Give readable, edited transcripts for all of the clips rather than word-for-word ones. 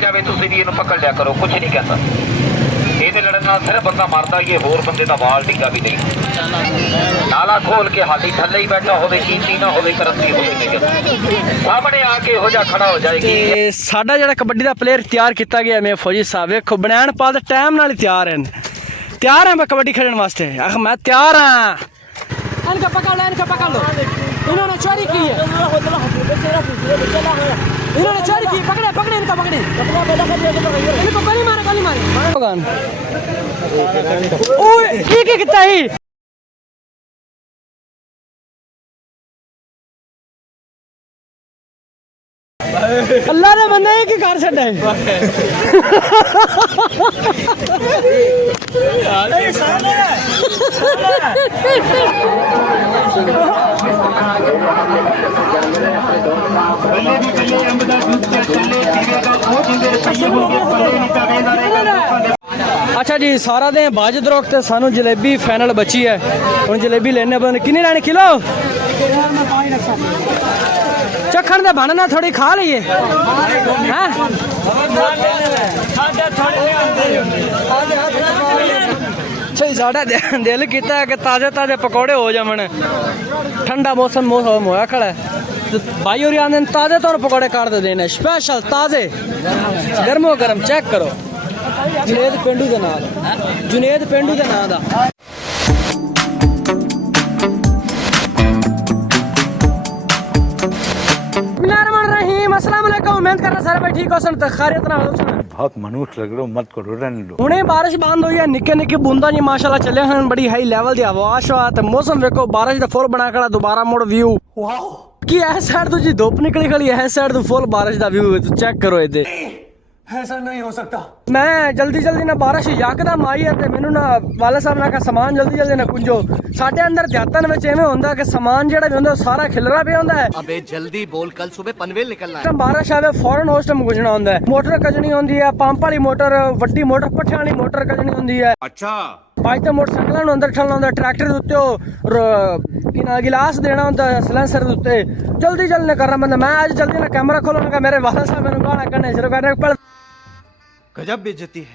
ਜਾਵੇ ਤੁਸੀਂ ਵੀ ਇਹਨੂੰ ਪਕੜ ਲਿਆ ਕਰੋ, ਕੁਝ ਨਹੀਂ ਕਹਿੰਦਾ। ਇਹਦੇ ਲੜਨ ਨਾਲ ਸਿਰਫ ਬੰਦਾ ਮਰਦਾ ਹੀ, ਹੋਰ ਬੰਦੇ ਦਾ ਵਾਲ ਡਿੱਗਾ ਵੀ ਨਹੀਂ। ਨਾਲਾ ਖੋਲ ਕੇ ਹਾਲੀ ਥੱਲੇ ਹੀ ਬੈਠਾ ਹੋਵੇ, ਕੀਤੀ ਨਾ ਹੋਵੇ, ਕਰਦੀ ਹੋਵੇ, ਸਾਹਮਣੇ ਆ ਕੇ ਇਹੋ ਜਿਹਾ ਖੜਾ ਹੋ ਜਾਏਗੀ। ਸਾਡਾ ਜਿਹੜਾ ਕਬੱਡੀ ਦਾ ਪਲੇਅਰ ਤਿਆਰ ਕੀਤਾ ਗਿਆ ਮੈਂ ਫੌਜੀ ਸਾਹਿਬ, ਵੇਖੋ ਬਣਾਉਣ ਪਾ ਦੇ ਟਾਈਮ ਨਾਲ ਹੀ ਤਿਆਰ हैं। ਤਿਆਰ हैं मैं कबड्डी खेलने वास्ते। मैं तैयार हाँ। इनका पकड़ लो, इनका पकड़ लो। इन्होंने चोरी की है, इन्होंने चोरी की। पकड़े पकड़े इनका, पकड़े इनको। गोली मारे, गोली मारे। ओए ये कितना ही अल्लाह ने बंदा एक ही घर छड़ा है। अच्छा जी, सारा दिन बाज दरोख ते सानू जलेबी फाइनल बची है। हुण जलेबी लेने पता नहीं किन्नी लैनी, किलो चखण दे बहाने थोड़ी खा लीए। साढ़ा दिल किया कि ताज़े ताज़े पकौड़े हो जावन। ठंडा मौसम होया खड़ा है, भाई और आंदे ताज़े तौर पकौड़े काट दे देने स्पेशल ताज़े गर्मो गर्म। चेक करो जुनेद पेंडू के नाम, जुनेद पेंडू के नाम दा। उम्मीद करना सारे भाई ठीक हो सन, खैरियत ना हो सन। बहुत मनुष्य लग रहे हो, मत करो रहने दो। हुणे बारिश बंद हुई है, निक्के निक्के बूंदा जी माशाल्लाह चले हैं, बड़ी हाई लेवल दी आवाज आत। मौसम देखो बारिश दा फुल बना खड़ा, दोबारा मुड़ व्यू की ऐ साइड तो जी धुप निकली खड़ी है, साइड तो फुल बारिश दा व्यू है। तो चेक करो इधर, ऐसा नहीं हो सकता। मैं जल्दी जल्दी ना बारिश यकदम आई है, मैनू ना वाले साहब ने कहा समान जल्दी जल्दी ना कुंजो। साडे अंदर देहातां विच इवें हुंदा कि समान जिहड़ा भी हुंदा सारा खिलरा पिया हुंदा है। अबे जल्दी बोल, कल सुबह पनवेल निकलना है। बारिश आवे फौरन उस टाइम गुजना हुंदा है। मोटर कजनी हुंदी है, पंप वाली मोटर, वड्डी मोटर, पट्ठे वाली मोटर कजनी हुंदी है। अच्छा बाई तो मोटरसाइकिल अंदर ठलना हुंदा, ट्रैक्टर दे उत्ते गिलास देना हुंदा सिलेंसर दे उत्ते। जल्दी जल्दी करना बंदा। मैं आज जल्दी ना कैमरा खोलूंगा, मेरे वाले साहब मैनू गाना करने शुरू कर रहे। गजब बेइज्जती है।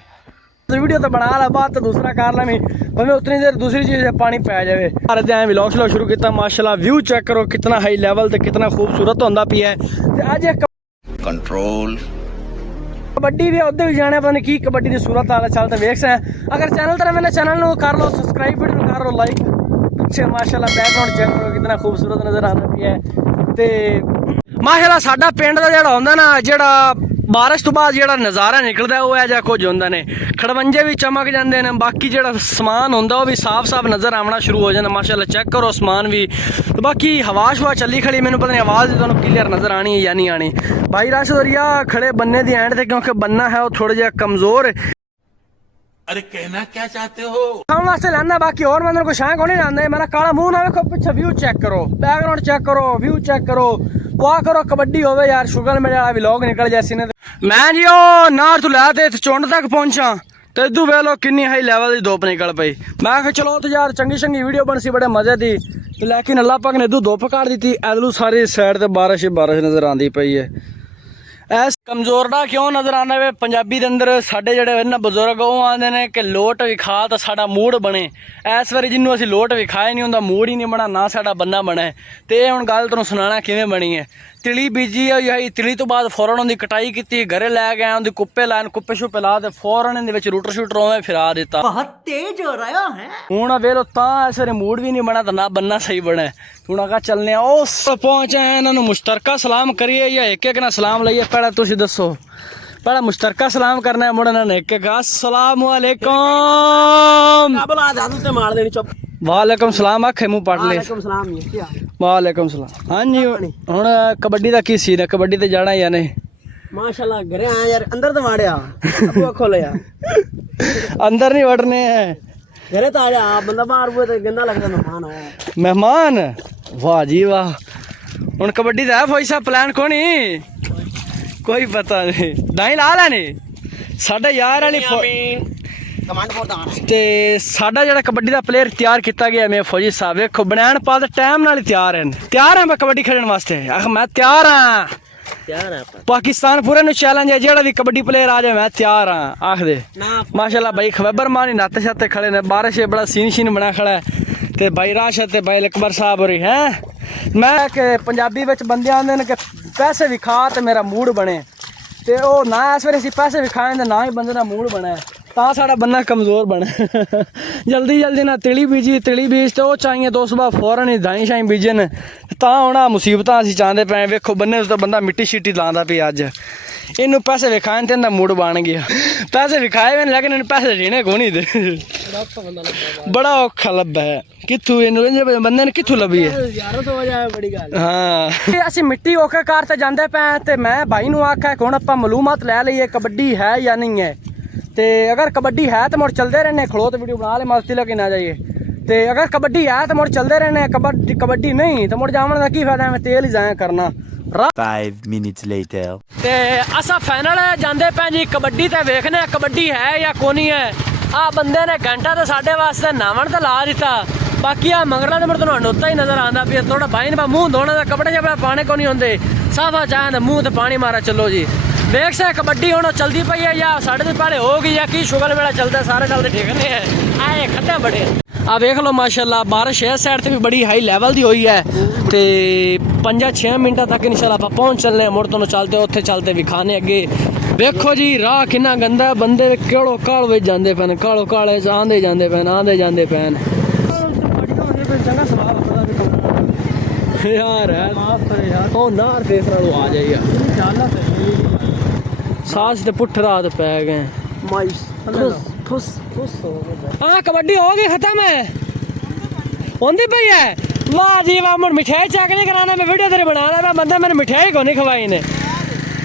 तो वीडियो तो बना ला, बात तो दूसरा कर ला, मैं उतनी देर दूसरी चीज पानी पै जाए। सारे व्लॉग श्लॉग शुरू किया, माशाल्लाह व्यू चेक करो कितना हाई लेवल ते कितना खूबसूरत होंदा पिया है। अज एक कंट्रोल कबड्डी भी उधर भी जाने, पता नहीं की कबड्डी की सूरत हाल चल तो वेख से। अगर चैनल तरह मैंने चैनल को कर लो सब्सक्राइब, वीडियो कर लो लाइक। पीछे माशाल्लाह बैकग्राउंड चेक करो कितना खूबसूरत नजर आता पिया है। ते माशाल्लाह साडा पिंड दा जेहड़ा हुंदा ना, जेहड़ा बारिश तो बाद जो नज़ारा निकलता है वो है कुछ होंगे ने। खड़वंजे भी चमक जाते हैं, बाकी जो समान होंगे वो भी साफ साफ नज़र आना शुरू हो जाता। माशाल्लाह चेक करो समान भी। तो बाकी हवा शवा चली खड़ी, मैंने पता नहीं आवाज़ तुहानू क्लीयर नज़र आनी है या नहीं आनी। भाई रश दरिया खड़े बन्ने दी एंड थे, क्योंकि बन्ना है वो थोड़ा जहा कमज़ोर। अरे कहना क्या चाहते हो? खाने वास्ते लाना, बाकी और मैं कोई शायक नहीं लाना। मेरा काला मुंह ना देखो, पीछे व्यू चेक करो, बैकग्राउंड चेक करो, व्यू चेक करो। वाह करो कबड्डी होवे यार, शुगर मेरे वाला व्लॉग निकल जैसी ने। मैं जी ओ नार तो लैते चुंड तक पहुंचा तो इदू वे लो किन्नी हाई लेवल की धुप निकल पई। मैं कहा चलो तो यार चंगी चंगी वीडियो बन सी, बड़े मजे दी। तो लेकिन अल्लाह पाक ने इदू धुप काट दी। इधरू सारी साइड ते बारिश ही बारिश नजर आती पई है। ऐस कमजोर दा क्यों नजर आना वे पंजाबी दे अंदर साडे जेहड़े ना बजुर्ग वो आंदे ने कि लोट विखा तो साडा मूड बने। इस बारी जिन्नू असीं लोट विखाए नहीं हुंदा, मूड ही नहीं बना, ना साडा बन्ना बने। ते हुण गल तुहानू सुनाना किवें बनी है। तिली बीजी है, तिली तो बाद फौरन उहदी कटाई की, घरे लै गए, उहदी कुप्पे लाए, कुप्पे शुप्पे ला ते फौरन इहदे विच रूटर शूटर उवें फिरा दिता। बहुत तेज हो रहा है। हुण वेलो तां इस बारी मूड भी नहीं बना ते ना बन्ना सही बने। हुण आगा चलने उस पहुंचे इन्हां नू मुश्तरका सलाम करिए या एक एक ना सलाम लईए। पहले तुसीं दसो, पहले मुश्तरका सलाम करना है, मुड़ इन्हां ने एक एक अस्सलाम वालेकुम मार देनी। चुप वालेकुम सलाम आखे मुँह पट ले। वालेकुम सलाम। हाँ जी हुण कबड्डी का की सीन है, कबड्डी ते जाना या नहीं? माशाल्लाह घरे आया यार, अंदर तो वाड़े आ खोले यार। अंदर नहीं वड़ने हैं, घरे तो आ जा, बंदा बाहर हुए तो गंदा लगता। मेहमान आया, मेहमान वाह जी वाह। हुण कबड्डी दा है फौजी साहब प्लान कोनी? कोई पता नहीं, दाई ला लैनी साडे यार वाली ते साडा जेहड़ा कबड्डी दा प्लेयर तैयार किया गया मैं फौजी साहब, वेखो बनैन पा दे टाइम नाल तैयार हैं। तैयार हैं मैं कबड्डी खेलने वास्ते। मैं तैयार हाँ। ਤਿਆਰ ਆ ਆਪਾਂ ਪਾਕਿਸਤਾਨ ਪੂਰੇ ਨੂੰ ਚੈਲੰਜ ਹੈ ਜਿਹੜਾ ਵੀ ਕਬੱਡੀ ਪਲੇਅਰ ਆ ਜਾਏ ਮੈਂ ਤਿਆਰ ਹਾਂ ਆਖਦੇ ਨਾ ਮਾਸ਼ਾਅੱਲਾ ਭਾਈ ਖਬਰ ਮਾਨੀ ਨੱਤ ਛੱਤੇ ਖੜੇ ਨੇ ਬਾਰਿਸ਼ ਹੈ ਬੜਾ ਸੀਨ ਸ਼ੀਨ ਬਣਾ ਖੜਾ ਹੈ ਤੇ ਭਾਈ ਰਾਸ਼ਦ ਤੇ ਭਾਈ ਅਕਬਰ ਸਾਹਿਬ ਹੋਰੀ ਹੈ ਮੈਂ ਕਿ ਪੰਜਾਬੀ ਵਿੱਚ ਬੰਦੇ ਆਉਂਦੇ ਨੇ ਕਿ ਪੈਸੇ ਵਿਖਾ ਤੇ ਮੇਰਾ ਮੂਡ ਬਣੇ ਤੇ ਉਹ ਨਾ ਇਸ ਵੇਲੇ ਅਸੀਂ ਪੈਸੇ ਵਿਖਾਏ ਤੇ ਨਾ ਹੀ ਬੰਦੇ ਦਾ ਮੂਡ ਬਣਾ ਤਾਂ ਸਾਡਾ ਬੰਦਾ ਕਮਜ਼ੋਰ ਬਣਾ ਜਲਦੀ ਨਾ ਤਿਲੀ ਬੀਜ ਤੇ ਉਹ ਚਾਹੀਏ ਦੋ ਸੁਬਾ ਫੌਰਨ ਹੀ ਦਾਈ ਸ਼ਾਈ ਬੀਜਣ ਤਾਂ ਹੁਣ ਮੁਸੀਬਤਾਂ ਅਸੀਂ ਚਾਹੁੰਦੇ ਪਏ ਵੇਖੋ ਬੰਨੇ ਤੋਂ ਬੰਦਾ ਮਿੱਟੀ ਸ਼ਿੱਟੀ ਲਾਉਂਦਾ ਪਿਆ ਅੱਜ ਇਹਨੂੰ ਪੈਸੇ ਵਿਖਾਣ ਤੇ ਇਹਦਾ ਮੂਡ ਬਣ ਗਿਆ ਪੈਸੇ ਵਿਖਾਏ ਵੇ ਲੇਕਿਨ ਇਹਨੂੰ ਪੈਸੇ ਦੇਣੇ ਕੋਣੀ ਦੇ ਬੜਾ ਔਖਾ ਲੱਭਾ ਹੈ ਕਿੱਥੋਂ ਇਹਨੂੰ ਬੰਦੇ ਨੇ ਕਿੱਥੋਂ ਲੱਭੀ ਹੈ ਯਾਰੋ ਤੋਂ ਵਜਾ ਬੜੀ ਗੱਲ ਹਾਂ ਅਸੀਂ ਮਿੱਟੀ ਓਕੇ ਕਾਰ ਤੇ ਜਾਂਦੇ ਪਏ ਤੇ ਮੈਂ ਭਾਈ ਨੂੰ ਆਖਿਆ ਕਿ ਹੁਣ ਆਪਾਂ ਮਾਲੂਮਾਤ ਲੈ ਲਈਏ ਕਬੱਡੀ ਹੈ ਜਾਂ ਨਹੀਂ ਹੈ ਤੇ ਅਗਰ ਕਬੱਡੀ ਹੈ ਤਾਂ ਮੁੜ ਚਲਦੇ ਰਹਿਣੇ ਖਲੋ ਤੇ ਵੀਡੀਓ ਬਣਾ ਲੈ ਮਸਤੀ ਲੈ ਕੇ ਨਾ ਜਾਈਏ ਤੇ ਅਗਰ ਕਬੱਡੀ ਹੈ ਤਾਂ ਮੁੜ ਚਲਦੇ ਰਹਿਣੇ ਕਬੱਡੀ ਨਹੀਂ ਤਾਂ ਮੁੜ ਜਾਵਣ ਦਾ ਕੀ ਫਾਇਦਾ ਮੈਂ ਤੇਲ ਹੀ ਜਾਇਆ ਕਰਨਾ 5 minutes later. ਤੇ ਅਸਾਂ ਫਾਈਨਲ ਜਾਂਦੇ ਪਏ ਜੀ ਕਬੱਡੀ ਤੇ ਵੇਖਨੇ ਕਬੱਡੀ ਹੈ ਜਾਂ ਕੋਨੀ ਹੈ ਆ ਬੰਦੇ ਨੇ ਘੰਟਾ ਤੇ ਸਾਡੇ ਵਾਸਤੇ ਨਾਵਣ ਤੇ ਲਾ ਦਿੱਤਾ ਬਾਕੀ ਆ ਮੰਗਰਾਂ ਦੇ ਮਰ ਤੁਹਾਨੂੰ ਉੱਤਾ ਹੀ ਨਜ਼ਰ ਆਉਂਦਾ ਪਿਆ ਥੋੜਾ ਭਾਈ ਨੇ ਮੂੰਹ ਧੋਣਾ ਦਾ ਕੱਪੜੇ ਜਿਹਾ ਪਾਣੇ ਕੋ ਨਹੀਂ ਹੁੰਦੇ ਸਾਫਾ ਚਾਹ ਮੂੰਹ ਤੇ ਪਾਣੀ ਮਾਰਾ ਚੱਲੋ ਜੀ ਵੇਖ ਸੇ ਕਬੱਡੀ ਹੁਣ ਚਲਦੀ ਪਈ ਹੈ ਜਾਂ ਸਾਡੇ ਤੋਂ ਪਹਿਲੇ ਹੋ ਗਈ ਜਾਂ ਕੀ ਸ਼ੁਗਲ ਵੇਲਾ ਚੱਲਦਾ ਸਾਰੇ ਚੱਲਦੇ ਠੇਕਨੇ ਹੈ ਆਏ ਖੱਡੇ ਬੜੇ ਆ ਵੇਖ ਲਓ ਮਾਸ਼ਾਅੱਲਾ ਬਾਰਿਸ਼ ਇਸ ਸਾਈਡ ਤੇ ਵੀ ਬੜੀ ਹਾਈ ਲੈਵਲ ਦੀ ਹੋਈ ਹੈ ਤੇ 5-6 ਮਿੰਟਾਂ ਤੱਕ ਇਨਸ਼ਾਅੱਲਾ ਆਪਾਂ ਪਹੁੰਚ ਚੱਲਨੇ ਮੁੜ ਤੋਂ ਚੱਲਦੇ ਉੱਥੇ ਚੱਲਦੇ ਵਿਖਾਣੇ ਅੱਗੇ ਵੇਖੋ ਜੀ ਰਾਹ ਕਿੰਨਾ ਗੰਦਾ ਬੰਦੇ ਕਿਹੜੋ ਕਾਲ ਵਿੱਚ ਜਾਂਦੇ ਪੈਣ ਕਾਲੋ ਕਾਲੇ ਆਂਦੇ ਜਾਂਦੇ ਪੈਣ ਚੰਗਾ ਸਵਾਲ ਯਾਰ ਉਹ ਨਾਰ ਤੇ ਨਾਲ ਆ ਜਾਈ ਯਾਰ ਸਾਸ ਤੇ ਪੁੱਠ ਰਾਤ ਪੈ ਗਏ ਫੁੱਸ ਹਾਂ ਕਬੱਡੀ ਹੋ ਗਈ ਖਤਮ ਹੈ ਹੁੰਦੀ ਪਈ ਹੈ ਵਾਹ ਜੀ ਵਾਹ ਮੁੜ ਮਿਠਾਈ ਚੱਕ ਨਹੀਂ ਕਰਾਣਾ ਮੈਂ ਵੀਡੀਓ ਤੇਰੇ ਬਣਾ ਲਿਆ ਬੰਦਾ ਮੈਨੂੰ ਮਿਠਾਈ ਕੋ ਨਹੀਂ ਖਵਾਈ ਨੇ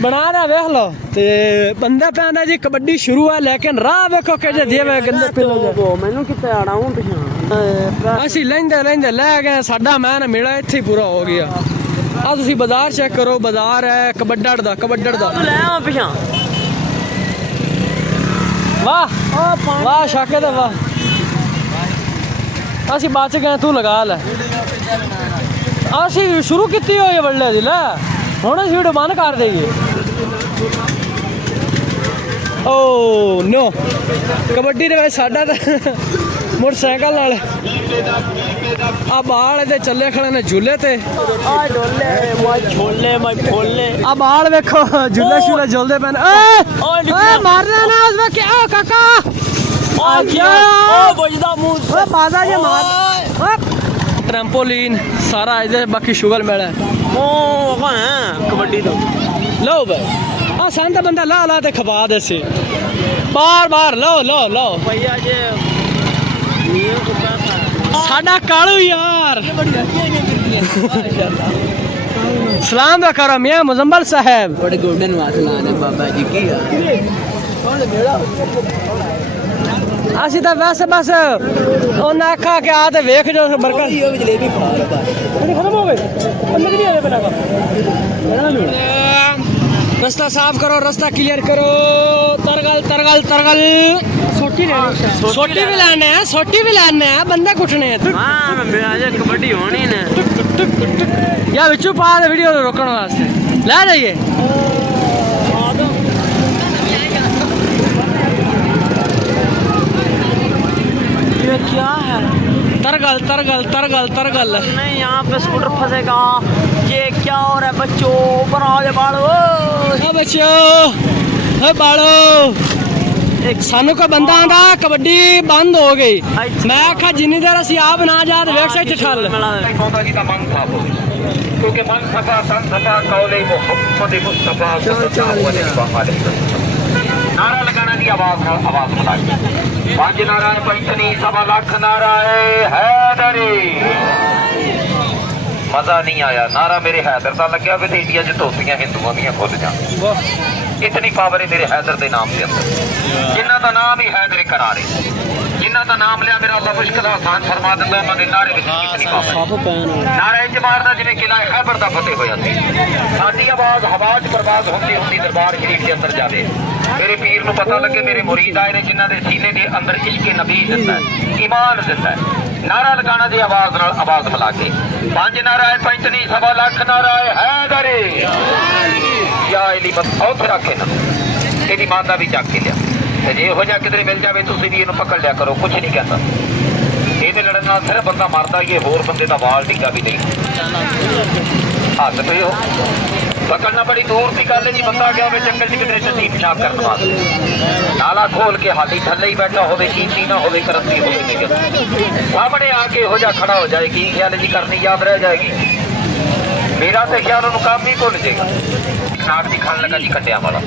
ਬਣਾ ਰਿਹਾ ਵੇਖ ਲਓ ਤੇ ਬੰਦਾ ਪੈਂਦਾ ਜੀ ਕਬੱਡੀ ਸ਼ੁਰੂ ਹੈ ਲੇਕਿਨ ਰਾਹ ਵੇਖੋ ਕਿ ਜਿਵੇਂ ਗੰਦੇ ਪਿੱਲੋ ਮੈਨੂੰ ਕਿੱਥੇ ਆਣਾ ਹੁਣ ਪਿਛਾਂ ਅਸੀਂ ਲੈਂਦੇ ਲੈ ਗਏ ਸਾਡਾ ਮੈਨ ਮਿਲਿਆ ਇੱਥੇ ਹੀ ਪੂਰਾ ਹੋ ਗਿਆ ਆ ਤੁਸੀਂ ਬਾਜ਼ਾਰ ਚੈੱਕ ਕਰੋ ਬਾਜ਼ਾਰ ਹੈ ਕਬੱਡੜ ਦਾ ਲੈ ਆ ਪਿਛਾਂ ਵਾਹ ਸ਼ਾਕੇ ਦਾ ਵਾਹ ਅਸੀਂ ਬਚ ਗਏ ਤੂੰ ਲਗਾ ਲੈ ਅਸੀਂ ਸ਼ੁਰੂ ਕੀਤੀ ਹੋਈ ਹੈ ਵੱਲੇ ਦੀ ਲੈ ਹੁਣ ਅਸੀਂ ਵੀਡੀਓ ਬੰਦ ਕਰ ਦੇਈਏ ਓ ਨੋ ਕਬੱਡੀ ਦੇ ਵਿੱਚ ਸਾਡਾ ਤਾਂ ਮੋਟਰਸਾਈਕਲ ਨਾਲ ਆ ਬਾਲ ਇਹਦੇ ਚੱਲੇ ਖੜੇ ਨੇ ਝੂਲੇ ਤੇ ਆ ਢੋਲੇ ਮੈਂ ਫੋਲੇ ਆ ਬਾਲ ਵੇਖੋ ਝੂਲੇ ਸ਼ੂਲੇ ਝੁਲਦੇ ਪੈਣ ਓਏ ਮਾਰਨਾ ਨਾ ਉਸ ਵੇ ਕਿਆ ਕਾਕਾ ਆ ਗਿਆ ਓ ਵੱਜਦਾ ਮੂੰਹ ਓਏ ਬਾਜ਼ਾ ਜੇ ਮਾਰ ਟ੍ਰੈਂਪੋਲੀਨ ਸਾਰਾ ਇਹਦੇ ਬਾਕੀ ਸ਼ੁਗਰ ਮੇਲਾ ਉਹ ਕਬੱਡੀ ਤੋਂ ਲਓ ਬਈ ਆ ਸੰਤ ਬੰਦਾ ਲਾ ਤੇ ਖਵਾ ਦੇ ਸੀ ਬਾਰ ਲਓ ਭਈਆ ਜੇ ਨੀਏ ਕੁੱਤਾ ਸਾਡਾ ਕਾਲੂ ਯਾਰ ਸਲਾਮ ਦਾ ਕਰੋ ਮੀਆਂ ਮੁਜ਼ੰਮਲ ਸਾਹਿਬ ਬੜੇ ਗੋਡੇ ਨੂੰ ਹੱਥ ਲਾਣੇ ਬਾਬਾ ਜੀ ਕੀ ਆ ਅਸੀਂ ਤਾਂ ਵੈਸੇ ਬਸ ਉਹਨਾਂ ਆਖਾ ਕਿ ਆ ਤੇ ਵੇਖ ਜੋ ਬਰਕਤ ਉਹ ਜਲੇਬੀ ਖਾ ਲੋ ਬੜੀ ਖਤਮ ਹੋ ਗਈ ਅੰਦਰ ਨਹੀਂ ਆਲੇ ਬਣਾ रास्ता साफ करो रास्ता क्लियर करो तरगल सोटी भी लाने है बंदे कुटने हां मैं आज कबड्डी होनी ने या विचू पा दे वीडियो रोकने वास्ते ले जाइए ये क्या है तरगल नहीं यहाँ पे स्कूटर फंसेगा ये क्या हो रहा है बच्चों ऊपर आओ जा बाड़ो बच्चों बाड़ो सानू का बंदा आंदा कबड्डी बंद हो गई मैं आखा जिन्नी देर असी आप ना जा वेख से ठल पौधा जी का मन साफ हो क्योंकि मन सफा तन सफा कौले मोहम्मद मुस्तफा सल्लल्लाहु अलैहि वसल्लम नारा लगाना की आवाज बुलाई पांच नारा पंचनी सवा लाख नारा हैदरी मजा नहीं आया नारा मेरे हैदर का लग्या वे इंडिया च धोतियां हिंदुओं दी खुल जान इतनी पावर है मेरे हैदर के नाम के अंदर जिन्हों का नाम ही हैदर करारे जिन्हों का नाम लिया मेरा अल्लाह मुश्किल आसान फरमा दिंदा उन्होंने नारे विच कितनी पावर नारा इंज मारदा जिवें किला खैबर दा फतेह होया सी साडी आवाज हवा च बर्बाद होंदी दरबार शरीफ के अंदर जावे मेरे पीर नूं पता लगे मेरे मुरीद आए ने जिन्हां दे सीने दे अंदर इश्क नबी दिंदा है ईमान दिंदा है नारा लगाना जी आवाज नाल आवाज मिला के पंज नारा है पंचनी सवा लाख नारा है हैदरी ਜਾਂ ਇਹਦੀ ਉੱਥੇ ਰੱਖ ਇਹਨਾਂ ਇਹਦੀ ਮਾਤਾ ਵੀ ਚੱਕ ਕੇ ਲਿਆ ਤੇ ਜੇ ਇਹੋ ਜਿਹਾ ਕਿਧਰੇ ਮਿਲ ਜਾਵੇ ਤੁਸੀਂ ਵੀ ਇਹਨੂੰ ਪਕੜ ਲਿਆ ਕਰੋ, ਕੁਛ ਨਹੀਂ ਕਹਿੰਦਾ। ਇਹਦੇ ਲੜਨ ਨਾਲ ਸਿਰਫ ਬੰਦਾ ਮਰਦਾ ਹੀ, ਹੋਰ ਬੰਦੇ ਦਾ ਵਾਲ ਡਿੱਗਾ ਵੀ ਨਹੀਂ। ਹੱਥ ਪਿਓ ਪਕੜਨਾ ਬੜੀ ਦੂਰ ਦੀ ਗੱਲ ਹੈ ਜੀ। ਬੰਦਾ ਗਿਆ ਹੋਵੇ ਜੰਗਲ 'ਚ ਕਿਧਰੇ ਚੱਲੀ ਪਿਸ਼ਾਬ ਕਰਨ ਵਾਸਤੇ, ਨਾਲਾ ਖੋਲ ਕੇ ਹਾਲੀ ਥੱਲੇ ਹੀ ਬੈਠਾ ਹੋਵੇ, ਚੀਂਟੀ ਨਾ ਹੋਵੇ, ਕਰਦੀ ਹੋਵੇ ਨਿਗਰ ਸਾਹਮਣੇ ਆ ਕੇ ਇਹੋ ਜਿਹਾ ਖੜਾ ਹੋ ਜਾਏ, ਕੀ ਖਿਆਲ ਜੀ ਕਰਨੀ ਯਾਦ ਰਹਿ ਜਾਏਗੀ। ਮੇਰਾ ਤੇ ਖਿਆਲ ਉਹਨੂੰ ਕੰਮ ਹੀ ਭੁੱਲ ਜਾਏਗਾ। ਨਾਕ ਦੀ ਖਾਣ ਲੱਗਾ ਜੀ ਕੰਡਿਆਂ ਵਾਲਾ,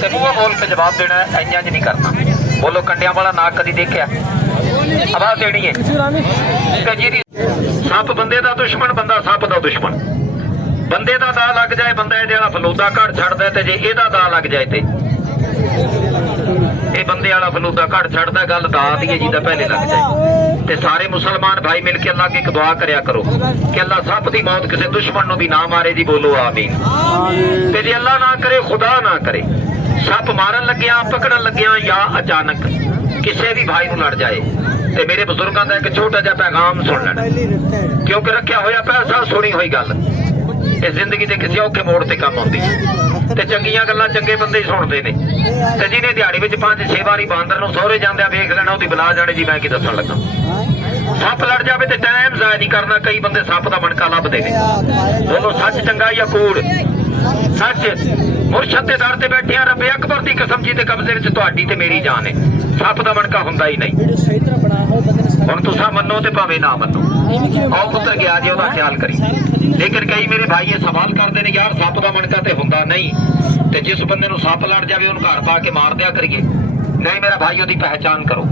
ਤੇ ਮੂੰਹ ਬੋਲ ਕੇ ਜਵਾਬ ਦੇਣਾ, ਇੰਜਾਂ 'ਚ ਨਹੀਂ ਕਰਨਾ। ਬੋਲੋ ਕੰਡਿਆਂ ਵਾਲਾ ਨਾਕ ਕਦੀ ਦੇਖਿਆ? ਆਵਾਜ਼ ਦੇਣੀ ਹੈ ਤੇ ਜਿਹਦੀ ਸੱਪ ਬੰਦੇ ਦਾ ਦੁਸ਼ਮਣ, ਬੰਦਾ ਸੱਪ ਦਾ ਦੁਸ਼ਮਣ। ਬੰਦੇ ਦਾ ਦਾਅ ਲੱਗ ਜਾਏ, ਬੰਦਾ ਇਹਦੇ ਵਾਲਾ ਫਲੂਦਾ ਘੜ ਛੱਡਦਾ, ਤੇ ਜੇ ਇਹਦਾ ਦਾਅ ਲੱਗ ਜਾਏ ਤੇ ਇਹ ਬੰਦੇ ਵਾਲਾ ਫਲੂਦਾ ਘੜ ਛੱਡਦਾ। ਗੱਲ ਦਾਅ ਦੀ ਹੈ ਜਿਹਦਾ ਪਹਿਲੇ ਲੱਗ ਜਾਏ। ਤੇ ਸਾਰੇ ਮੁਸਲਮਾਨ ਭਾਈ ਮਿਲ ਕੇ ਅੱਲਾਹ ਇੱਕ ਦੁਆ ਕਰਿਆ ਕਰੋ ਕਿ ਅੱਲਾਹ ਸੱਪ ਦੀ ਮੌਤ ਕਿਸੇ ਦੁਸ਼ਮਣ ਨੂੰ ਵੀ ਨਾ ਮਾਰੇ ਜੀ। ਬੋਲੋ ਆਮੀਨ। ਤੇ ਜੇ ਅੱਲਾਹ ਨਾ ਕਰੇ, ਖੁਦਾ ਨਾ ਕਰੇ, ਸੱਪ ਮਾਰਨ ਲੱਗਿਆ, ਪਕੜਨ ਲੱਗਿਆ ਜਾਂ ਅਚਾਨਕ ਕਿਸੇ ਵੀ ਭਾਈ ਨੂੰ ਲੜ ਜਾਏ, ਤੇ ਮੇਰੇ ਬਜ਼ੁਰਗਾਂ ਦਾ ਇੱਕ ਛੋਟਾ ਜਿਹਾ ਪੈਗਾਮ ਸੁਣ ਲੈਣਾ, ਕਿਉਂਕਿ ਰੱਖਿਆ ਹੋਇਆ ਪੈਸਾ ਸੁਣੀ ਹੋਈ ਗੱਲ ਇਹ ਜ਼ਿੰਦਗੀ ਦੇ ਕਿਸੇ ਔਖੇ ਮੋੜ ਤੇ ਕੰਮ ਆਉਂਦੀ ਹੈ। ਤੇ ਚੰਗੀਆਂ ਗੱਲਾਂ ਚੰਗੇ ਬੰਦੇ ਹੀ ਸੁਣਦੇ ਨੇ। ਤੇ ਜਿਹਨੇ ਦਿਹਾੜੀ ਵਿੱਚ 5-6 ਵਾਰੀ ਬਾਂਦਰ ਨੂੰ ਸਹੁਰੇ ਜਾਂਦਿਆਂ ਵੇਖ ਲੈਣਾ, ਉਹਦੀ ਬਲਾ ਜਾਣੇ ਜੀ ਮੈਂ ਕੀ ਦੱਸਣ ਲੱਗਾ। ਸੱਪ ਲੜ ਜਾਵੇ ਤੇ ਟਾਈਮ ਜ਼ਾਇਆ ਨਹੀਂ ਕਰਨਾ। ਕਈ ਬੰਦੇ ਸੱਪ ਦਾ ਮਣਕਾ ਲੱਭਦੇ ਨੇ। ਬੋਲੋ ਸੱਚ ਚੰਗਾ ਜਾਂ ਕੂੜ? ਸੱਚ। ਮੁਰਸ਼ਦ ਦੇ ਦਰ ਤੇ ਬੈਠਿਆ ਰੱਬੇ ਅਕਬਰ ਦੀ ਕਸਮ ਜੀ ਦੇ ਕਬਜ਼ੇ ਵਿੱਚ ਤੁਹਾਡੀ ਤੇ ਮੇਰੀ ਜਾਨ ਹੈ। ਸੱਪ ਦਾ ਮਣਕਾ ਹੁੰਦਾ ਹੀ ਨਹੀਂ। ਹੁਣ ਤੁਸੀਂ ਮੰਨੋ ਤੇ ਭਾਵੇਂ ਨਾ ਮੰਨੋ, ਆਓ ਪੁੱਤਰ ਗਿਆ ਜੇ ਉਹਦਾ ਖਿਆਲ ਕਰੀ। ਲੇਕਿਨ ਕਈ ਮੇਰੇ ਭਾਈ ਇਹ ਸਵਾਲ ਕਰਦੇ ਨੇ, ਯਾਰ ਸੱਪ ਦਾ ਮਣਕਾ ਤੇ ਹੁੰਦਾ ਨਹੀਂ, ਤੇ ਜਿਸ ਬੰਦੇ ਨੂੰ ਸੱਪ ਲੜ ਜਾਵੇ ਉਹਨੂੰ ਘਰ ਪਾ ਕੇ ਮਾਰ ਦਿਆ ਕਰੀਏ। ਨਹੀਂ ਮੇਰਾ ਭਾਈ, ਉਹਦੀ ਪਹਿਚਾਨ ਕਰੋ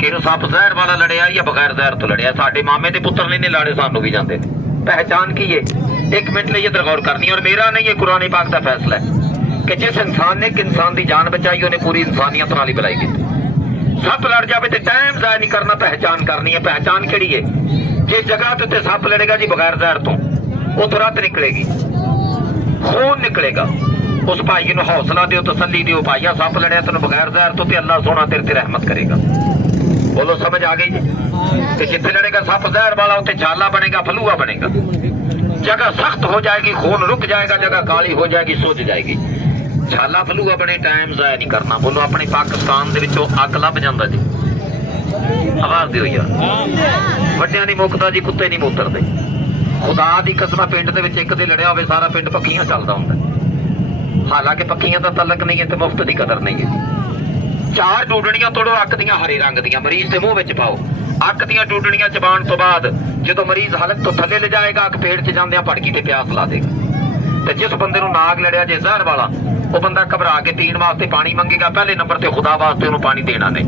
ਕਿ ਇਹਨੂੰ ਸੱਪ ਜ਼ਹਿਰ ਵਾਲਾ ਲੜਿਆ ਜਾਂ ਬਗੈਰ ਜ਼ਹਿਰ ਤੋਂ ਲੜਿਆ। ਸਾਡੇ ਮਾਮੇ ਦੇ ਪੁੱਤਰ ਨੇ ਲਾੜੇ ਸਾਨੂੰ ਵੀ ਜਾਂਦੇ ਨੇ। ਪਹਿਚਾਨ ਕੀ ਹੈ? ਇੱਕ ਮਿੰਟ ਲਈ ਇਧਰ ਗੌਰ ਕਰਨੀ। ਔਰ ਮੇਰਾ ਨਹੀਂ, ਇਹ ਕੁਰਾਨ ਪਾਕ ਦਾ ਫੈਸਲਾ ਹੈ ਕਿ ਜਿਸ ਇਨਸਾਨ ਨੇ ਇੱਕ ਇਨਸਾਨ ਦੀ ਜਾਨ ਬਚਾਈ, ਉਹਨੇ ਪੂਰੀ ਇਨਸਾਨੀਅਤ ਨਾਲ ਹੀ ਭਲਾਈ ਕੀਤੀ। ਸੱਪ ਲੜ ਜਾਵੇ ਤੇ ਟਾਈਮ ਜ਼ਾਇਆ ਨਹੀਂ ਕਰਨਾ, ਪਹਿਚਾਨ ਕਰਨੀ ਹੈ। ਪਹਿਚਾਨ ਕਿਹੜੀ ਹੈ? ਜਿਸ ਜਗ੍ਹਾ ਤੇ ਉੱਤੇ ਸੱਪ ਲੜੇਗਾ ਜੀ ਬਗੈਰ ਜ਼ਹਿਰ ਤੋਂ, ਉਹ ਤੁਰੰਤ ਨਿਕਲੇਗੀ, ਖੂਨ ਨਿਕਲੇਗਾ। ਉਸ ਭਾਈ ਨੂੰ ਹੌਸਲਾ ਦਿਓ, ਤਸੱਲੀ ਦਿਓ, ਭਾਈਆ ਸੱਪ ਲੜਿਆ ਤੈਨੂੰ ਬਗੈਰ ਜ਼ਹਿਰ ਤੋਂ, ਤੇ ਅੱਲਾਹ ਸੋਹਣਾ ਤੇਰੇ ਤੇ ਰਹਿਮਤ ਕਰੇਗਾ। ਬੋਲੋ ਸਮਝ ਆ ਗਈ ਜੀ? ਤੇ ਜਿੱਥੇ ਲੜੇਗਾ ਸੱਪ ਜ਼ਹਿਰ ਵਾਲਾ, ਉੱਥੇ ਛਾਲਾ ਬਣੇਗਾ, ਫਲੂਆ ਬਣੇਗਾ। ਜਗ੍ਹਾ ਸਖਤ ਹੋ ਜਾਏਗੀ, ਖੂਨ ਰੁਕ ਜਾਏਗਾ, ਜਗ੍ਹਾ ਕਾਲੀ ਹੋ ਜਾਏਗੀ, ਸੁੱਜ ਜਾਏਗੀ। ਛਾਲਾ ਫਲੂਆ ਬਣੇ, ਟਾਈਮ ਜ਼ਾਇਆ ਨਹੀਂ ਕਰਨਾ। ਬੋਲੋ ਆਪਣੇ ਪਾਕਿਸਤਾਨ ਦੇ ਵਿੱਚੋਂ ਅੱਗ ਲੱਭ ਜਾਂਦਾ ਜੀ। ਆਵਾਜ਼ ਦਿਓ ਯਾਰ। ਵੱਡਿਆਂ ਦੀ ਮੁੱਕਦਾ ਜੀ, ਕੁੱਤੇ ਨਹੀਂ ਮੂਤਰਦੇ। ਖੁਦਾ ਦੀ ਕਸਮ, ਪਿੰਡ ਦੇ ਵਿੱਚ ਇੱਕ ਦੇ ਲੜਿਆ ਹੋਵੇ, ਸਾਰਾ ਪਿੰਡ ਪੱਖੀਆਂ ਚੱਲਦਾ ਹੁੰਦਾ। ਹਾਲਾਂਕਿ ਪੱਖੀਆਂ ਦਾ ਤਲਕ ਨਹੀਂ ਹੈ ਤੇ ਮੁਫਤ ਦੀ ਕਦਰ ਨਹੀਂ ਹੈ। 4 ਡੂਡਣੀਆਂ ਤੋੜੋ ਅੱਕ ਦੀਆਂ, ਹਰੇ ਰੰਗ ਦੀਆਂ, ਮਰੀਜ਼ ਦੇ ਮੂੰਹ ਵਿੱਚ ਪਾਓ। ਅੱਕ ਦੀਆਂ ਡੂਡਣੀਆਂ ਚਬਾਉਣ ਤੋਂ ਬਾਅਦ ਜਦੋਂ ਮਰੀਜ਼ ਹਲਕ ਤੋਂ ਥੱਲੇ ਲਿਜਾਏਗਾ, ਅੱਖ ਪੇਟ 'ਚ ਜਾਂਦਿਆਂ ਭੜਕੀ ਤੇ ਪਿਆਸ ਲਾ ਦੇਗਾ। ਤੇ ਜਿਸ ਬੰਦੇ ਨੂੰ ਨਾਗ ਲੜਿਆ ਜੇ ਜ਼ਹਿਰ ਵਾਲਾ, ਉਹ ਬੰਦਾ ਘਬਰਾ ਕੇ ਪੀਣ ਵਾਸਤੇ ਪਾਣੀ ਮੰਗੇਗਾ। ਪਹਿਲੇ ਨੰਬਰ ਤੇ ਖੁਦਾ ਵਾਸਤੇ ਉਹਨੂੰ ਪਾਣੀ ਦੇਣਾ ਨਹੀਂ,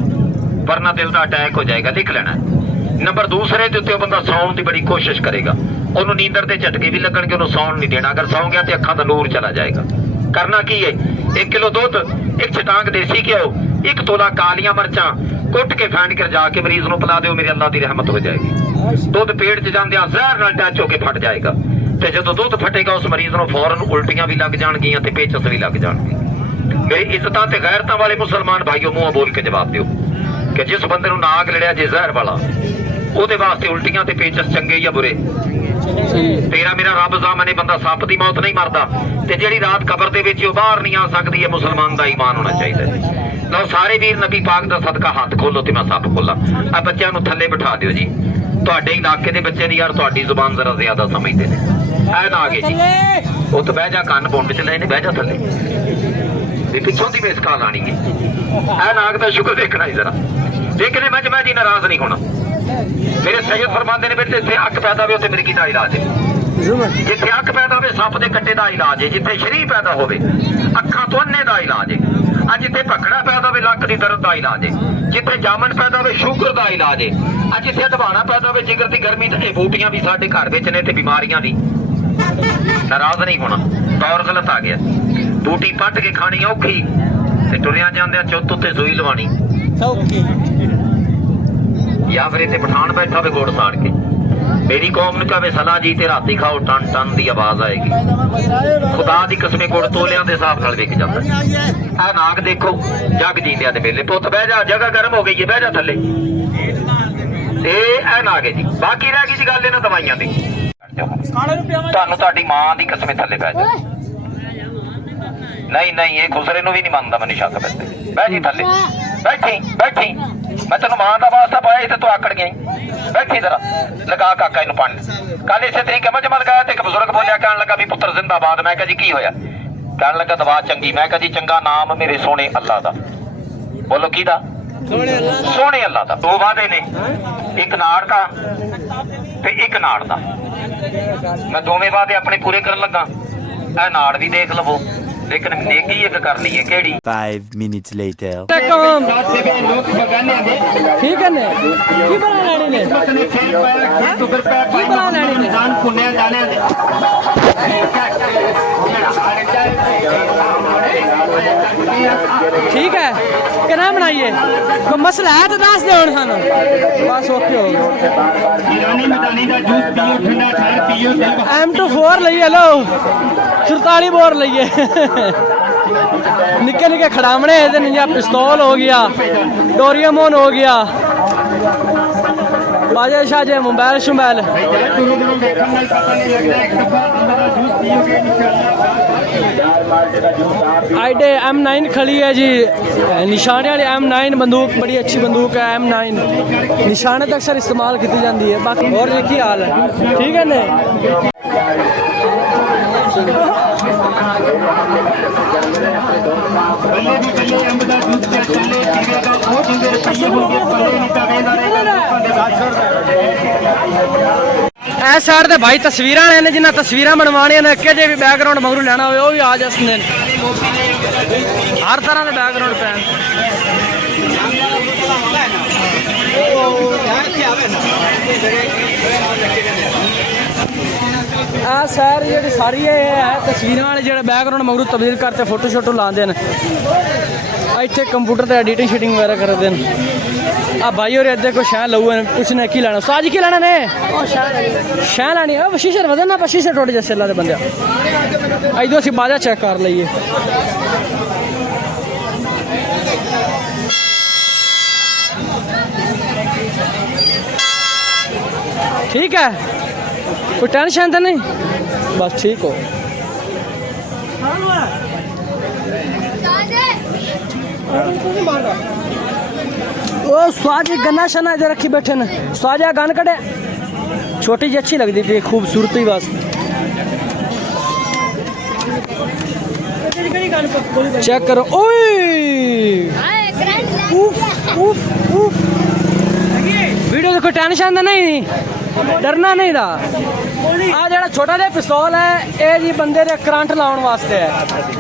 ਵਰਨਾ ਦਿਲ ਦਾ ਅਟੈਕ ਹੋ ਜਾਏਗਾ। ਲਿਖ ਲੈਣਾ। ਨੰਬਰ ਦੂਸਰੇ ਦੇ ਉੱਤੇ ਉਹ ਬੰਦਾ ਸੌਣ ਦੀ ਬੜੀ ਕੋਸ਼ਿਸ਼ ਕਰੇਗਾ, ਉਹਨੂੰ ਨੀਂਦਰ ਦੇ ਝਟਕੇ ਵੀ ਲੱਗਣਗੇ, ਉਹਨੂੰ ਸੌਣ ਨਹੀਂ ਦੇਣਾ। ਅਗਰ ਸੌਂ ਗਿਆ ਤੇ ਅੱਖਾਂ ਦਾ ਨੂਰ ਚਲਾ ਜਾਏਗਾ। ਕਰਨਾ ਕੀ ਹੈ? 1 ਕਿਲੋ ਦੁੱਧ, 1 ਛਟਾਂਗ ਦੇਸੀ ਘਿਓ, 1 ਤੋਲਾ ਕਾਲੀਆਂ ਮਿਰਚਾਂ ਕੁੱਟ ਕੇ ਫੈਂਡ ਕੇ ਜਾ ਕੇ ਮਰੀਜ਼ ਨੂੰ ਪਿਲਾ ਦਿਓ, ਮੇਰੇ ਅੱਲਾਹ ਦੀ ਰਹਿਮਤ ਹੋ ਜਾਏਗੀ। ਦੁੱਧ ਪੇਟ 'ਚ ਜਾਂਦਿਆਂ ਜ਼ਹਿਰ ਨਾਲ ਟੱਚ ਹੋ ਕੇ ਫਟ ਜਾਏਗਾ। ਤੇ ਜਦੋਂ ਦੁੱਧ ਫਟੇਗਾ, ਉਸ ਮਰੀਜ਼ ਨੂੰ ਫੌਰਨ ਉਲਟੀਆਂ ਵੀ ਲੱਗ ਜਾਣਗੀਆਂ ਤੇ ਪੇਚਸ ਵੀ ਲੱਗ ਜਾਣਗੇ। ਮੇਰੀ ਇੱਜ਼ਤਾਂ ਤੇ ਗੈਰਤਾਂ ਵਾਲੇ ਮੁਸਲਮਾਨ ਭਾਈਓ, ਮੂੰਹ ਬੋਲ ਕੇ ਜਵਾਬ ਦਿਓ ਕਿ ਜਿਸ ਬੰਦੇ ਨੂੰ ਨਾਗ ਲੜਿਆ ਜੇ ਜ਼ਹਿਰ ਵਾਲਾ, ਉਹਦੇ ਵਾਸਤੇ ਉਲਟੀਆਂ ਤੇ ਪੇਚਸ ਚੰਗੇ ਜਾਂ ਬੁਰੇ? ਤੇਰਾ ਮੇਰਾ ਰੱਬ ਜ਼ਾਮਨੇ, ਬੰਦਾ ਸੱਪ ਦੀ ਮੌਤ ਨਹੀਂ ਮਰਦਾ। ਤੇ ਜਿਹੜੀ ਰਾਤ ਕਬਰ ਦੇ ਵਿੱਚ ਉਹ ਬਾਹਰ ਨਹੀਂ ਆ ਸਕਦੀ, ਇਹ ਮੁਸਲਮਾਨ ਦਾ ਈਮਾਨ ਹੋਣਾ ਚਾਹੀਦਾ ਹੈ। ਲਓ ਸਾਰੇ ਵੀਰ, ਨਬੀ ਪਾਕ ਦਾ ਸਦਕਾ ਹੱਥ ਖੋਲੋ ਤੇ ਮੈਂ ਸੱਪ ਖੋਲਾਂ। ਆ ਬੱਚਿਆਂ ਨੂੰ ਥੱਲੇ ਬਿਠਾ ਦਿਓ ਜੀ। ਤੁਹਾਡੇ ਇਲਾਕੇ ਦੇ ਬੱਚੇ ਨੇ ਯਾਰ ਤੁਹਾਡੀ ਜ਼ੁਬਾਨ ਜ਼ਰਾ ਜ਼ਿਆਦਾ ਸਮਝਦੇ ਨੇ। ਐ ਨਾ ਆ ਗਏ ਜੀ, ਉੱਥੇ ਬਹਿ ਜਾ, ਕੰਨ ਬੁੰਡ ਚ ਲੈ ਨੇ, ਬਹਿ ਜਾ ਥੱਲੇ। ਤੇ ਪਿੱਛੋਂ ਦੀ ਵੇਸਕਾ ਲਾਣੀ ਹੈ। ਐ ਨਾਗ ਦਾ ਸ਼ੁਕਰ ਦੇਖਣਾ ਹੀ ਜ਼ਰਾ। ਦੇਖਨੇ ਮੈਂ ਜੀ ਨਾਰਾਜ਼ ਨਹੀਂ ਹੋਣਾ। ਮੇਰੇ ਸੈਯਦ ਫਰਮਾਉਂਦੇ ਨੇ, ਵੀ ਜਿੱਥੇ ਅੱਖ ਪੈਦਾ ਹੋਵੇ ਉੱਥੇ ਮਿਰਗੀ ਦਾ ਇਲਾਜ ਹੈ। ਜਿੱਥੇ ਅੱਖ ਪੈਦਾ ਹੋਵੇ ਸੱਪ ਦੇ ਕੱਟੇ ਦਾ ਇਲਾਜ ਹੈ। ਜਿੱਥੇ ਸ਼ਰੀਰ ਪੈਦਾ ਹੋਵੇ ਅੱਖਾਂ ਤੋਂ ਅੰਨੇ ਦਾ ਇਲਾਜ ਹੈ। ਆ ਜਿੱਥੇ ਭਖੜਾ ਪੈਦਾ ਹੋਵੇ ਲੱਕ ਦੀ ਦਰਦ ਦਾ ਇਲਾਜ ਹੈ। ਜਿੱਥੇ ਜਾਮਨ ਪੈਦਾ ਹੋਵੇ ਸ਼ੂਗਰ ਦਾ ਇਲਾਜ ਹੈ। ਆ ਜਿੱਥੇ ਦਬਾਣਾ ਪੈਦਾ ਹੋਵੇ ਜਿਗਰ ਦੀ ਗਰਮੀ ਤੇ, ਇਹ ਬੂਟੀਆਂ ਵੀ ਸਾਡੇ ਘਰ ਵਿੱਚ ਨੇ ਤੇ ਬਿਮਾਰੀਆਂ ਦੀ। ਨਾਰਾਜ਼ ਨਹੀਂ ਹੋਣਾ, ਦੌਰ ਗਲਤ ਆ ਗਿਆ। ਬੂਟੀ ਪੱਟ ਕੇ ਖਾਣੀ ਔਖੀ ਤੇ ਟੁਰਿਆਂ ਜਾਂਦਿਆਂ ਚੁੱਤ ਉੱਤੇ ਸੂਈ ਲਵਾਣੀ ਸੌਖੀ। ਜਾਂ ਫਿਰ ਇੱਥੇ ਪਠਾਨ ਬੈਠਾ ਹੋਵੇ ਗੋੜ ਸਾੜ ਕੇ, ਮੇਰੀ ਕੌਮ ਨੂੰ ਕਹੇ ਸਲਾਹ ਜੀ ਤੇ ਰਾਤੀ ਖਾਓ, ਟਨ ਟਨ ਦੀ ਆਵਾਜ਼ ਆਏਗੀ। ਖੁਦਾ ਦੀ ਕਸਮੇ ਗੁੜ ਤੋਲਿਆਂ ਦੇ ਹਿਸਾਬ ਨਾਲ ਵਿਕ ਜਾਂਦਾ। ਆ ਨਾਗ ਦੇਖੋ, ਜਗ ਜੀਂਦਿਆਂ ਦੇ ਵੇਲੇ। ਪੁੱਤ ਬਹਿ ਜਾ, ਜਗ੍ਹਾ ਗਰਮ ਹੋ ਗਈ ਹੈ, ਬਹਿ ਜਾ ਥੱਲੇ। ਤੇ ਇਹ ਨਾਗ ਹੈ ਜੀ। ਬਾਕੀ ਰਹਿ ਗਈ ਜੀ ਗੱਲ ਇਹਨਾਂ ਦਵਾਈਆਂ ਦੀ। ਤੁਹਾਨੂੰ ਤੁਹਾਡੀ ਮਾਂ ਦੀ ਕਸਮੇ ਥੱਲੇ ਬਹਿ ਜਾ। नहीं नहीं ये खुसरे नु भी नहीं मानता मैंने शक पैसे बैठ जी थले बैठी बैठी मैं तेन मां का वास्ता पाया तो तू आकड़ गई बैठी जरा लगा काका इन पानी कल इस तरीके मैं जमा लगाया तो एक बुजुर्ग बोलिया कहने लगा भी पुत्र जिंदाबाद मैं कहा जी की होया कहने लगा दवा चंगी मैं कहा जी चंगा नाम मेरे सोने अल्लाह दा बोलो की दा सोने अल्लाह दा दो वादे ने एक नाड़ का ते एक नाड़ दा मैं दोवें वादे अपने पूरे करन लगा ए नाड़ भी देख लवो लेकिन नेकी एक करनी है केड़ी 5 minutes later. ठीक है ने की बना लेनी ने की बना लेनी ने ठीक है कितना बनाइए कोई मसला है तो दस दे हुण सानू बस ओके हो गया M24 लइए लो 44 बोर लइए निके निके खड़ावने या पिस्तौल हो गया डोरियामोन हो गया बाजे शाजे मोबाइल शुमैल आईडे M9 खड़ी है जी निशाने वाली M9 बंदूक बड़ी अच्छी बंदूक है M9 निशाने तक अक्सर इस्तेमाल की जाती है बाकी और ये की हाल है ठीक है ने इस साइड ते भाई तस्वीरां ने जिन्हें तस्वीरां बनवानियां ने कि जे भी बैकग्राउंड मगरू लेना हो भी आ जाते हर तरह के बैकग्राउंड पैन सैर जी सारी है तस्वीर वाले जो बैकग्राउंड मगरू तब्दील करते फोटो शोटो लाते हैं इतने कंप्यूटर से एडिटिंग शीटिंग वगैरह करते हैं आ भाई और इधर को शह लऊ कुछ ने की लेना साज की लेना ने शह लानी है शीशे वजन ना शीशे टुट जैसे ला बंदे इधर असी बाजा चेक कर लीए ठीक है कोई टेंशन तो नहीं बस ठीक हो ओ स्वाज गन्ना शना इधर रखी बैठे न स्वाजा गन कड़े छोटी जी अच्छी लगती थी खूबसूरती बस चेक करो ओए उफ उफ उफ वीडियो देखो टेंशन तो नहीं डरना नहीं था आ जरा छोटा जिहा पिस्तौल है ये जी बंदे दे करंट लाने वास्ते है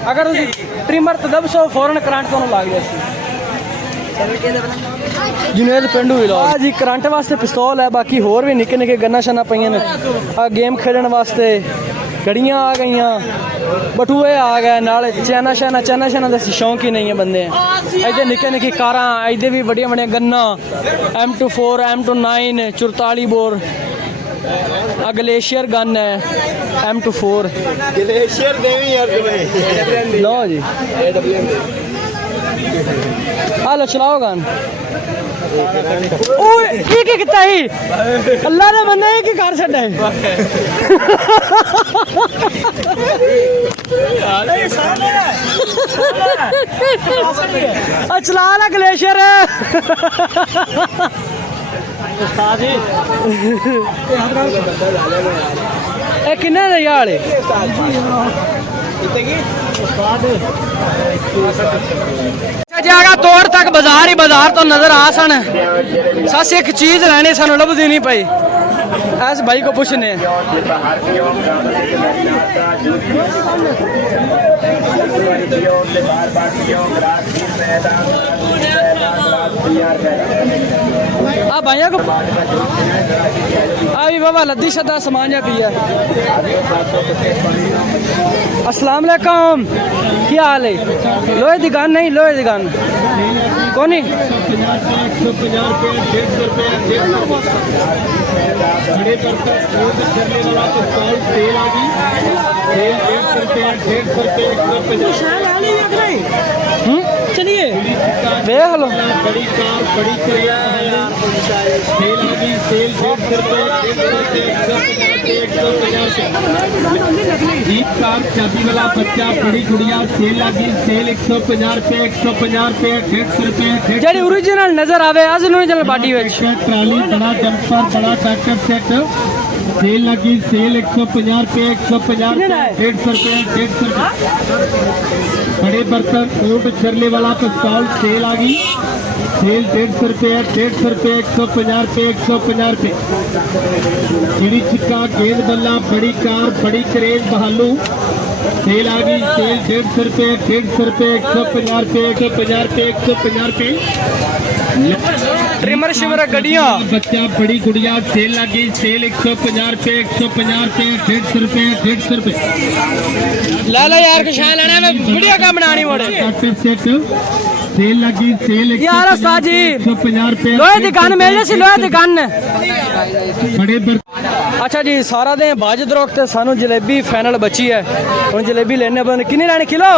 अगर तुम ट्रिमर तो दबसो फौरन करंट तो लग जाए जुनेद पिंडू भी लो जी करंट वास्ते पिस्तौल है बाकी होर भी निके निके गन्ना शना पईयां ने आ गेम खेलने वास्ते घड़ियां आ गई बटूए आ गए नाल चैना शैना का शौक ही नहीं है बंदे इधर निके निकी कारां इधर भी बड़िया बड़िया गन्ना M24 M29 44 bore glacier gun है M24 ग्लेशियर देवी यार लो जी हेलो चलाओ गन ओए की कितना ही अल्लाह ने बंदे की कर छड़ा है चला ला ग्लेशियर किन्ने दे यार जाएगा तोड़ तक बाजार ही बाजार तो नजर आ सन सस एक चीज लेनी सानू लभदी नहीं पई ऐस भाई को पूछने भाइया को अभी बाबा लद्दी शद्दा सामान जा पिया अस्सलाम वालेकुम क्या हाल है लोहे दी गन नहीं लोहे दी गन कौन चलिए देख लो बड़ी कार बड़ी क्रेन सेल आ गई सेल 150 जीप कार चाबी वाला बच्चा बड़ी गुड़िया सेल आ गई सेल 150 रुपए 150 रुपए 150 रुपए ਜਿਹੜੀ ओरिजिनल नजर आवे आज ओरिजिनल बाडी ਵਿੱਚ ट्राली बड़ा जंपर बड़ा ट्रैक्टर सेट सेल लगी सेल 150 रुपए 150 150 रुपए 150 रुपए बड़े बर्तन ऊंट छरले वाला पिस्तौल सेल आ गई सेल 150 रुपए 150 रुपए 150 रुपए 150 रुपए चिड़ी छिक्का गेंद बल्ला बड़ी कार बड़ी क्रेन बहालू सेल आ गई सेल 150 रुपए 150 रुपए 150 रुपए 150 रुपए 150 रुपए ट्रिमर शिमर गड्डियां बच्चा बड़ी गुड़िया सेल लगी सेल 150 रुपए 150 रुपए 150 रुपए 150 रुपए ला ला यार कुछ लेना है वीडियो का बनानी मोड़े ट्रैक्टर सेट सेल लगी सेल यार उस्ताद जी 150 रुपए लोहे दी गन मिल जैसी लोहे दी गन बड़े अच्छा जी सारा दिन बाज दरोख ते सानू जलेबी फाइनल बची है हुन जलेबी लेने बंद किन्नी लेनी किलो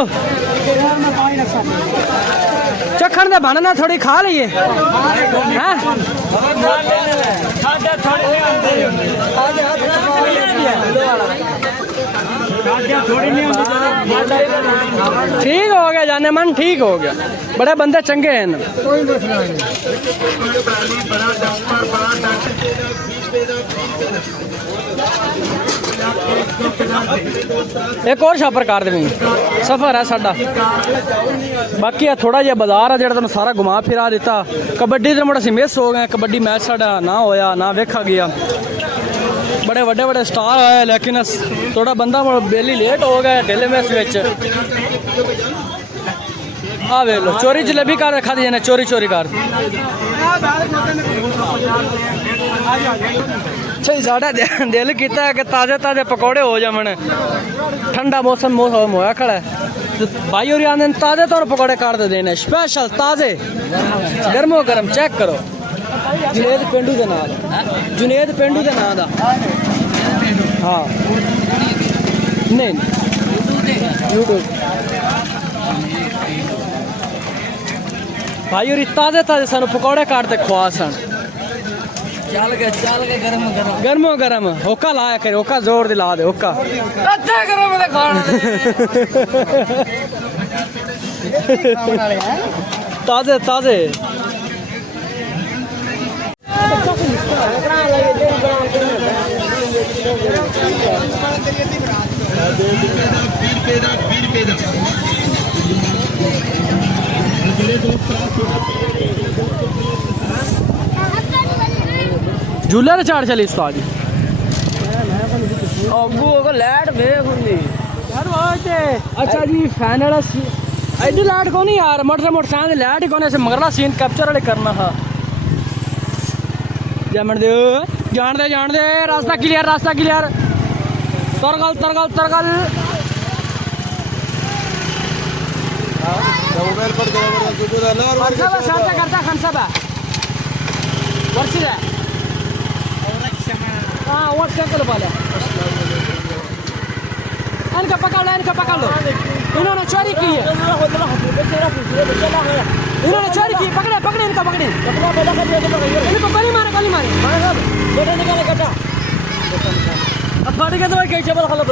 चखण दे बहाने ना थोड़ी खा लईए हैं ठीक हो गया जाने मन ठीक हो गया बड़े बंदे चंगे हैं एक और छापर कर देवी सफर है साडा बाकी है थोड़ा जिहा बाजार है जेड़ा तुहानू सारा घुमा फिरा दिता कबड्डी दे मुड़ असीं मिस हो गए कबड्डी मैच साडा ना होया ना वेखा गया बड़े बड़े बड़े स्टार आए लेकिन थोड़ा बंदा बेली लेट हो गया ढिले मैच विच आ वे लो चोरी जलेबी कर रखा दी ने चोरी चोरी कर साढ़ा दिल किया कि ताज़े ताज़े पकौड़े हो जावन ठंडा मौसम होया खड़ा है भाई और आंदे ताज़े तौर पकौड़े काट दे देने स्पेशल ताज़े गर्मो गर्म चेक करो जुनेद पेंडू के नाम जुनेद पेंडू के नाम दा हाँ नहीं यूट्यूब भाई और ताज़े ताज़े सानू पकौड़े काटते खुआ सन चल के गरम गरम होका लाया करे होका जोर दिला दे होका अच्छा गरम दे खाना ताजे ताजे झूले ते चाड़ चली उस्ताद जी अबू को लाइट वेख हुंदी अच्छा जी फाइनल एडी लाइट को नहीं यार मोटरसाइकिल लाइट ही कोने से मगरला सीन कैप्चर वाले करना था जान दे रास्ता क्लियर तरगल तरगल तरगल करता खनसा वर्षी हाँ वो चेक लो पहले इनका पकड़ लो इन्होंने चोरी की है इन्होंने चोरी की पकड़े इनका पकड़े इनको गली मारे बेटा निकाले कटा अब फाड़ी के दवाई कैसे बोला खलो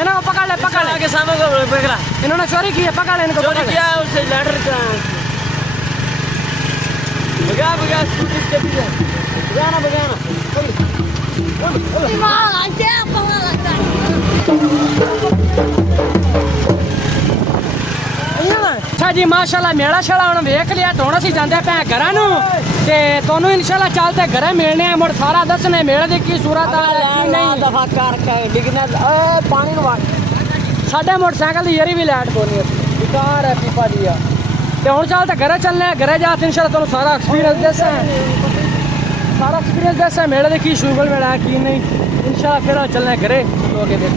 इन्होंने पकड़ ले के सामने को पकड़ा इन्होंने चोरी की है पकड़ ले इनको चोरी किया उससे लेटर का बगा स्कूटी के पीछे बगाना अच्छा जी माशाल्लाह मेला शेला हम वेख लिया हुण असीं जांदे पे घरां नूं ते तुहानूं इंशाल्लाह चलते घरे मिलने मुड़ सारा दसने मेले दी की सूरत है नहीं दफा कर डिगने पानी नु साडे मोटरसाइकिल दी यरी भी लाइट कोनी बेकार है पीपा दी ते हुण चलते घरे चलने घरे जा इंशाल्लाह तुहानूं सारा एक्सपीरियंस दस्सां मेले दी की शुगल मेला है की नहीं इंशाल्लाह फिर चलने घरे तो आगे देख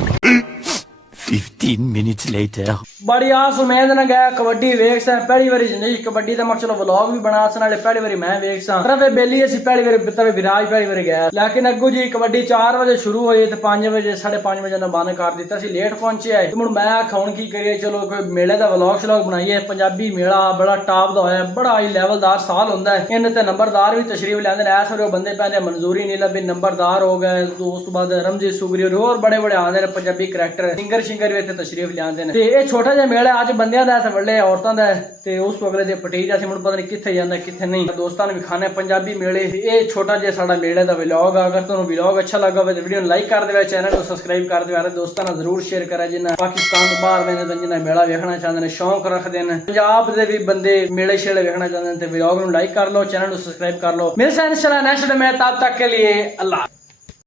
15 minutes later. बड़ी आस उम्मीद न गया कबड्डी वेख सा पहली बारी जिंदगी कबड्डी दा मक चलो व्लॉग भी बना सन वाले पहली बारी मैं वेख सा तरफ बेली ऐसी पहली बारी तरफ विराज पहली बारी गया लेकिन अग्गू जी कबड्डी 4 बजे शुरू हुई तो 5 बजे 5:30 बजे ना बंद कर दिता सी लेट पहुंचे आए तो मैं आखा की करिए चलो कोई मेले दा व्लॉग श्लॉग बनाइए पंजाबी मेला बड़ा टॉप दा होया बड़ा ही लेवलदार साल हुंदा है इन ते नंबरदार भी तशरीफ लेंदे ने ऐसे वो बंदे पहले मंजूरी नहीं लभी नंबरदार हो गए तो उस बाद रमजी सुगरी और बड़े बड़े आंदे ने पंजाबी करैक्टर सिंगर शिंगर भी इत्थे तशरीफ लियांदे ने ते ये छोटा जिहा मेला अज बंदियां दा ते वड्डे औरतां दा ते उस तो अगले दिन पटीज असीं मुड़ पता नहीं कित्थे जांदा कित्थे नहीं दोस्तां नूं विखाने पंजाबी मेले ये छोटा जिहा साडा मेले दा व्लॉग अगर तुहानूं व्लॉग अच्छा लगा होवे ते वीडियो नूं लाइक कर देवे चैनल नूं सबसक्राइब कर देवे अरे दोस्तां नाल जरूर शेयर करा जिन्ना पाकिस्तान तो बाहर वेंदे ते जिन्ना मेला वेखना चाहंदे ने शौक रखदे ने पंजाब दे भी बंदे मेले शेले वेखना चाहंदे ने ते व्लॉग नूं लाइक कर लो चैनल नूं सबसक्राइब कर लो मिलते हैं इंशाल्लाह नेक्स्ट वीडियो में तब तक के लिए अल्लाह।